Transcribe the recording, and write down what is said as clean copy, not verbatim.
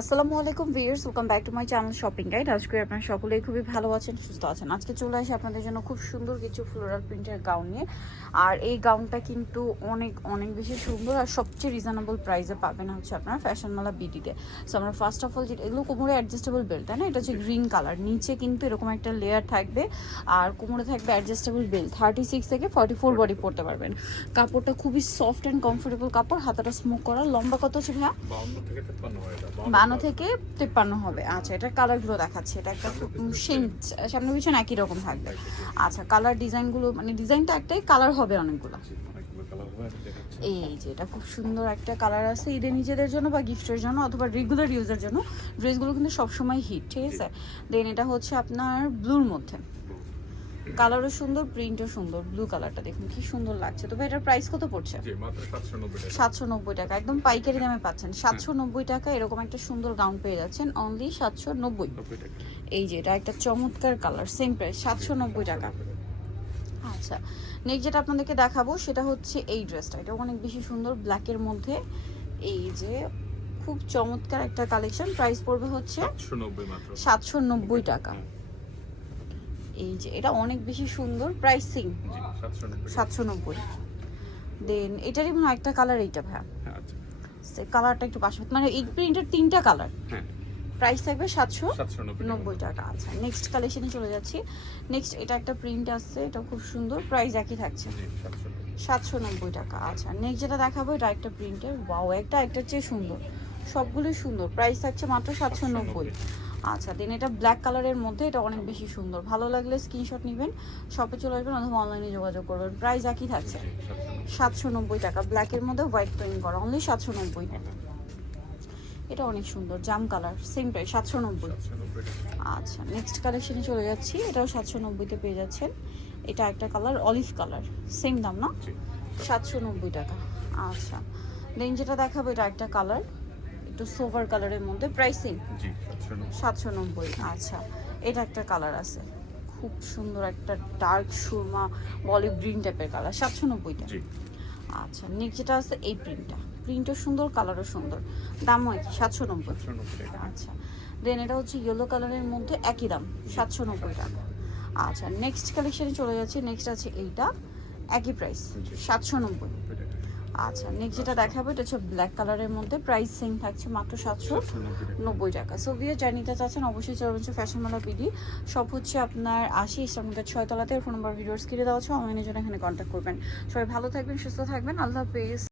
আসসালামু আলাইকুম viewers, welcome back to my channel shopping guide. আজকে আপনারা সকলেই খুবই ভালো আছেন, সুস্থ আছেন। আজকে চলে আসি আপনাদের জন্য খুব সুন্দর কিছু ফ্লোরাল প্রিন্টের গাউন নিয়ে। আর এই গাউনটা কিন্তু অনেক অনেক বেশি সুন্দর আর সবচেয়ে রিজনেবল প্রাইসে পাবেন হচ্ছে আপনারা ফ্যাশন মালা বিডিতে। সো আমরা ফার্স্ট অফ অল যেটা, এগুলো কোমরে অ্যাডজাস্টেবল বেল্ট, তাই না? এটা হচ্ছে গ্রিন কালার, নিচে কিন্তু এরকম একটা লেয়ার থাকবে আর কোমরে থাকবে অ্যাডজাস্টেবল বেল্ট। 36 থেকে 44 বডি পড়তে পারবেন। কাপড়টা খুবই সফট অ্যান্ড কমফোর্টেবল কাপড়, হাতাটা স্মোক করা। লম্বা কত আছে ভাইয়া? 52 থেকে 53 হবে। আচ্ছা, এটার কালারগুলো দেখাচ্ছে। এটা একটা সেম, সামনে পিছনে একই রকম থাকবে। আচ্ছা, কালার ডিজাইনগুলো মানে ডিজাইনটা একটাই, কালার হবে অনেকগুলো। এই যে এটা খুব সুন্দর একটা কালার আছে ঈদের নিজেদের জন্য বা গিফটের জন্য অথবা রেগুলার ইউজের জন্য। ড্রেসগুলো কিন্তু সবসময় হিট, ঠিক আছে? দেন এটা হচ্ছে আপনার ব্লুর মধ্যে, কালারও সুন্দর, প্রিন্টও সুন্দর। ব্লু কালারটা দেখুন কি সুন্দর লাগছে। তবে এটার প্রাইস কত পড়ছে? 790 টাকা, একদম পাইকারি দামে পাচ্ছেন। 790 টাকা এরকম একটা সুন্দর গাউন পেয়ে যাচ্ছেন অনলি 790 টাকা। এই যে এটা একটা চমৎকার কালার, সেম প্রাইস 790 টাকা। আচ্ছা, নেক্সট যেটা আপনাদেরকে দেখাবো সেটা হচ্ছে এই ড্রেসটা। এটা অনেক বেশি সুন্দর, ব্ল্যাকের মধ্যে। এই যে খুব চমৎকার একটা কালেকশন। প্রাইস পড়বে হচ্ছে 790 টাকা। এই যে এটা অনেক বেশি সুন্দর, প্রাইসিং 790। দেন এটারই মনে হয় একটা কালার, এইটা ভাইয়া কালারটা একটু পাশে, মানে এই প্রিন্টের 3টা কালার। প্রাইস থাকবে 790 টাকা। আচ্ছা, নেক্সট কালেকশনে চলে যাচ্ছি। নেক্সট এটা একটা প্রিন্ট আছে, এটা খুব সুন্দর, প্রাইস একই থাকছে 790 টাকা। আচ্ছা, নেক্সট যেটা দেখাবো এটা একটা প্রিন্টের, ওয়াও, একটার চেয়ে সুন্দর, সবগুলোই সুন্দর। প্রাইস থাকছে মাত্র 790। আচ্ছা, দেন এটা ব্ল্যাক কালারের মধ্যে, এটা অনেক বেশি সুন্দর। ভালো লাগলে স্ক্রিনশট নেবেন, শপে চলে আসবেন অথবা অনলাইনে যোগাযোগ করবেন। প্রাইস একই থাকছে 790 টাকা। ব্ল্যাকের মধ্যে হোয়াইট প্রিন্ট করা, অনলি 790। এটা অনেক সুন্দর, জাম কালার, সেম প্রাইস 790। আচ্ছা, নেক্সট কালেকশনে চলে যাচ্ছি। এটাও 790-তে পেয়ে যাচ্ছেন। এটা একটা কালার, অলিভ কালার, সেম দাম না? 790 টাকা। আচ্ছা, দেন যেটা দেখাবো এটা একটা কালার, একটু সোভার কালারের মধ্যে, প্রাইসিং 790। আচ্ছা, এটা একটা কালার আছে, খুব সুন্দর একটা ডার্ক সুরমা অলিভ গ্রিন টাইপের কালার, 790 টাকা। আচ্ছা, নেক্সট যেটা আছে এই প্রিন্টও সুন্দর, কালারও সুন্দর, দামও একই 790 টাকা। আচ্ছা, দেন এটা হচ্ছে ইয়েলো কালারের মধ্যে, একই দাম 790 টাকা। আচ্ছা, নেক্সট কালেকশনে চলে যাচ্ছি। নেক্সট আছে এইটা, একই প্রাইস 790। আচ্ছা, নেক্সট যেটা দেখাবো এটা হচ্ছে ব্ল্যাক কালারের মধ্যে, প্রাইস সেম থাকছে মাত্র 790 টাকা। সো ভিডিও যারা নিতে চাচ্ছেন অবশ্যই চলে যাচ্ছে ফ্যাশন মালা বিডি। সব হচ্ছে আপনার 80 ইস্টার্নগেট 6 তলাতে। ফোন নাম্বার ভিডিওস কিনে দেওয়া আছে, অনলাইনের জন্য এখানে কন্ট্যাক্ট করবেন। সবাই ভালো থাকবেন, সুস্থ থাকবেন, আল্লাহ হাফেজ।